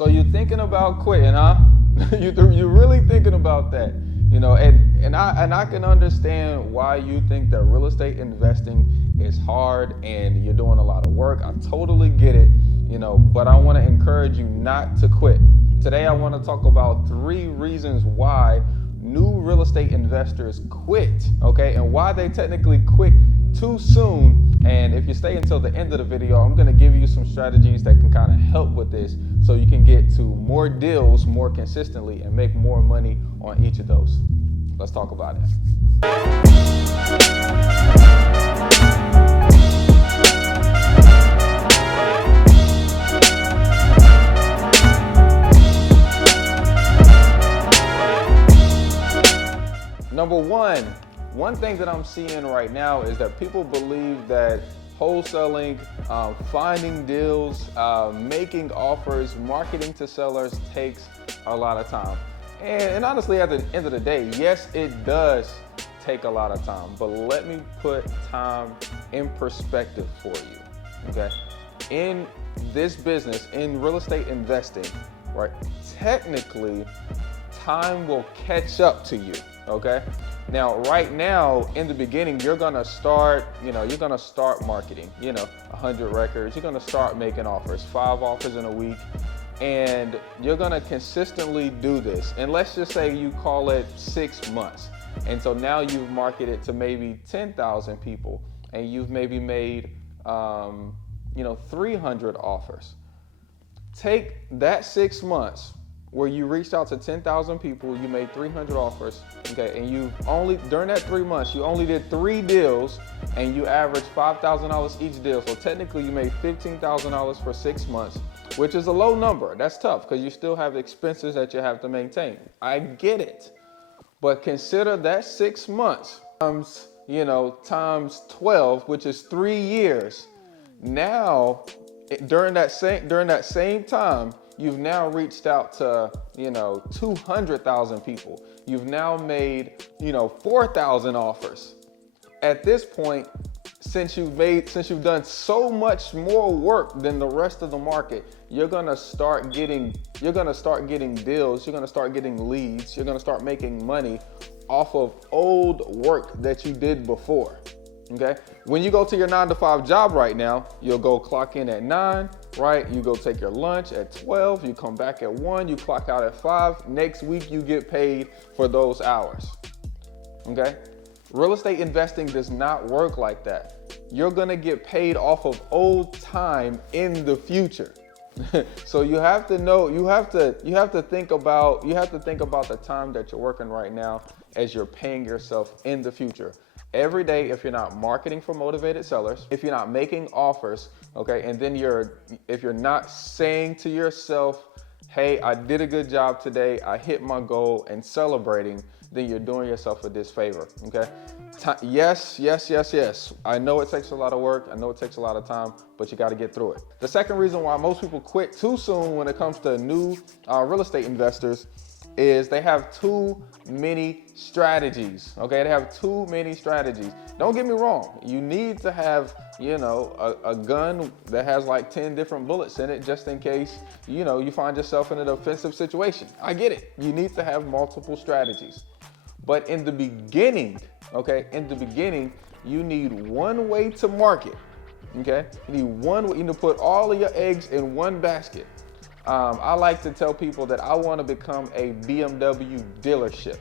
So you're thinking about quitting, huh? You're really thinking about that, and I can understand why you think that real estate investing is hard and you're doing a lot of work. I totally get it, but I want to encourage you not to quit. Today I want to talk about 3 reasons why new real estate investors quit, okay, and why they technically quit too soon. And if you stay until the end of the video, I'm going to give you some strategies that can kind of help with this so you can get to more deals more consistently and make more money on each of those. Let's talk about it. Number one thing that I'm seeing right now is that people believe that wholesaling, finding deals, making offers, marketing to sellers takes a lot of time. And honestly, at the end of the day, yes, it does take a lot of time, but let me put time in perspective for you, okay? In this business, in real estate investing, right, technically, time will catch up to you, okay? Now, right now, in the beginning, you're gonna start marketing, 100 records, you're gonna start making offers, 5 offers in a week, and you're gonna consistently do this. And let's just say you call it 6 months. And so now you've marketed to maybe 10,000 people and you've maybe made, 300 offers. Take that 6 months where you reached out to 10,000 people, you made 300 offers, okay, and during that 3 months, you only did 3 deals and you averaged $5,000 each deal. So technically you made $15,000 for 6 months, which is a low number. That's tough because you still have expenses that you have to maintain. I get it, but consider that 6 months times 12, which is 3 years. Now, during that same time, you've now reached out to, 200,000 people. You've now made, 4,000 offers. At this point, since you've done so much more work than the rest of the market, you're gonna start getting deals, you're gonna start getting leads, you're gonna start making money off of old work that you did before. Okay, when you go to your 9-to-5 job right now, you'll go clock in at 9, right? You go take your lunch at 12, you come back at 1, you clock out at 5. Next week, you get paid for those hours, okay? Real estate investing does not work like that. You're gonna get paid off of old time in the future. So you have to think about the time that you're working right now as you're paying yourself in the future. Every day, if you're not marketing for motivated sellers, if you're not making offers, okay, and then if you're not saying to yourself, hey, I did a good job today, I hit my goal, and celebrating, then you're doing yourself a disfavor, okay? Yes. I know it takes a lot of work, I know it takes a lot of time, but you gotta get through it. The second reason why most people quit too soon when it comes to new real estate investors is they have too many strategies, okay? They have too many strategies. Don't get me wrong. You need to have, a gun that has like 10 different bullets in it just in case, you find yourself in an offensive situation. I get it. You need to have multiple strategies. But in the beginning, you need one way to market, okay? You need to put all of your eggs in one basket. I like to tell people that I want to become a BMW dealership.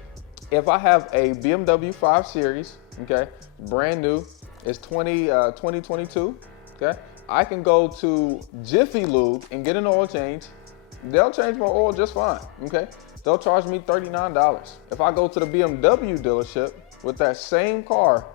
If I have a BMW 5 Series, okay, brand new, it's 2022, okay, I can go to Jiffy Lube and get an oil change. They'll change my oil just fine, okay? They'll charge me $39. If I go to the BMW dealership with that same car,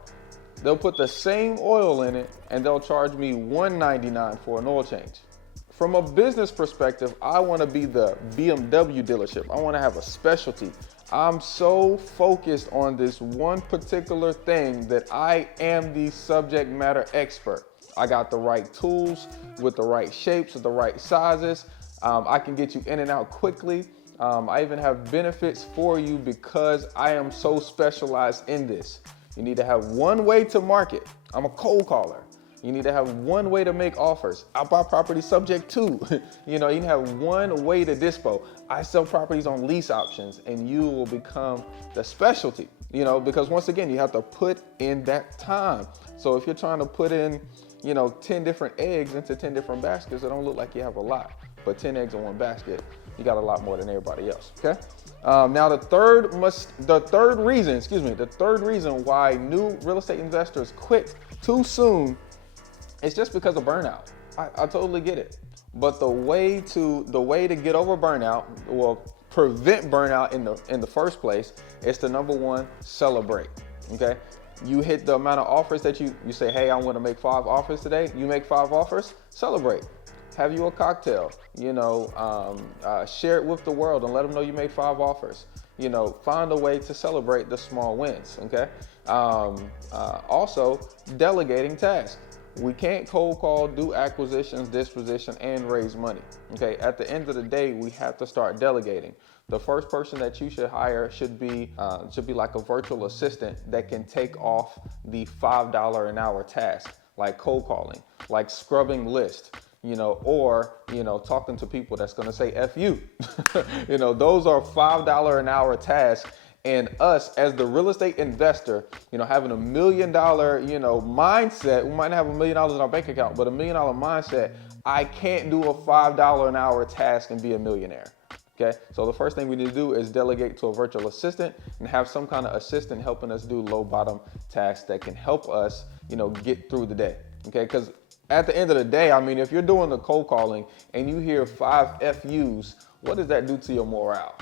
they'll put the same oil in it and they'll charge me $199 for an oil change. From a business perspective, I want to be the BMW dealership. I want to have a specialty. I'm so focused on this one particular thing that I am the subject matter expert. I got the right tools with the right shapes, with the right sizes. I can get you in and out quickly. I even have benefits for you because I am so specialized in this. You need to have one way to market. I'm a cold caller. You need to have one way to make offers. I buy property subject to. You need to have one way to dispo. I sell properties on lease options, and you will become the specialty. Because once again, you have to put in that time. So if you're trying to put in, 10 different eggs into 10 different baskets, it don't look like you have a lot. But 10 eggs in one basket, you got a lot more than everybody else. Okay. Now the third reason why new real estate investors quit too soon is just because of burnout. I totally get it. But the way to get over burnout, prevent burnout in the first place, is to, number one, celebrate. Okay. You hit the amount of offers that you say, hey, I want to make 5 offers today. You make 5 offers, celebrate. Have you a cocktail, share it with the world and let them know you made 5 offers. Find a way to celebrate the small wins, okay? Also, delegating tasks. We can't cold call, do acquisitions, disposition, and raise money, okay? At the end of the day, we have to start delegating. The first person that you should hire should be like a virtual assistant that can take off the $5 an hour task, like cold calling, like scrubbing lists, or talking to people that's going to say F you. Those are $5 an hour tasks. And us as the real estate investor, having $1 million, mindset, we might not have $1 million in our bank account, but $1 million mindset, I can't do a $5 an hour task and be a millionaire. Okay, so the first thing we need to do is delegate to a virtual assistant and have some kind of assistant helping us do low bottom tasks that can help us, get through the day. Okay, because at the end of the day, if you're doing the cold calling and you hear 5 FUs, what does that do to your morale?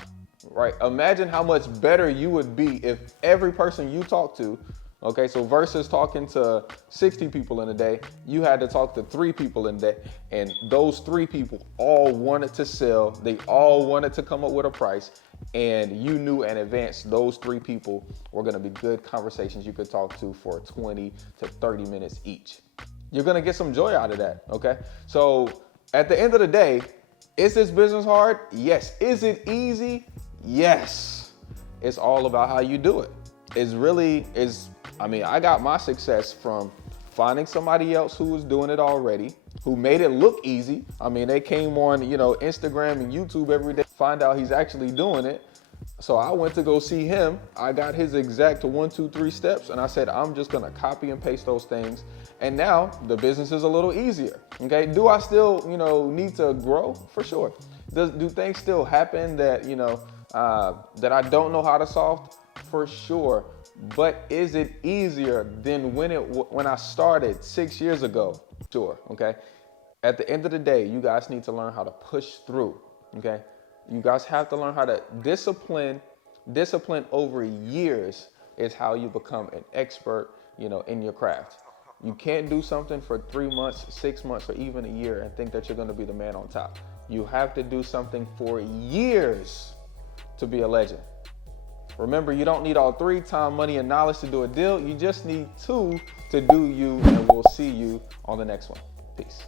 Right? Imagine how much better you would be if every person you talk to, okay, so versus talking to 60 people in a day, you had to talk to 3 people in a day, and those 3 people all wanted to sell, they all wanted to come up with a price, and you knew in advance those 3 people were gonna be good conversations you could talk to for 20 to 30 minutes each. You're gonna get some joy out of that, okay? So at the end of the day, is this business hard? Yes. Is it easy? Yes. It's all about how you do it. I got my success from finding somebody else who was doing it already, who made it look easy. They came on, Instagram and YouTube every day, find out he's actually doing it. So I went to go see him. I got his exact 1, 2, 3 steps, and I said, I'm just gonna copy and paste those things. And now the business is a little easier. Okay. Do I still, need to grow? For sure. Do things still happen that, that I don't know how to solve? For sure. But is it easier than when I started 6 years ago? Sure. Okay. At the end of the day, you guys need to learn how to push through. Okay. You guys have to learn how to discipline over years is how you become an expert, in your craft. You can't do something for 3 months, 6 months, or even a year and think that you're going to be the man on top. You have to do something for years to be a legend. Remember, you don't need all 3, time, money, and knowledge to do a deal. You just need 2 to do you, and we'll see you on the next one. Peace.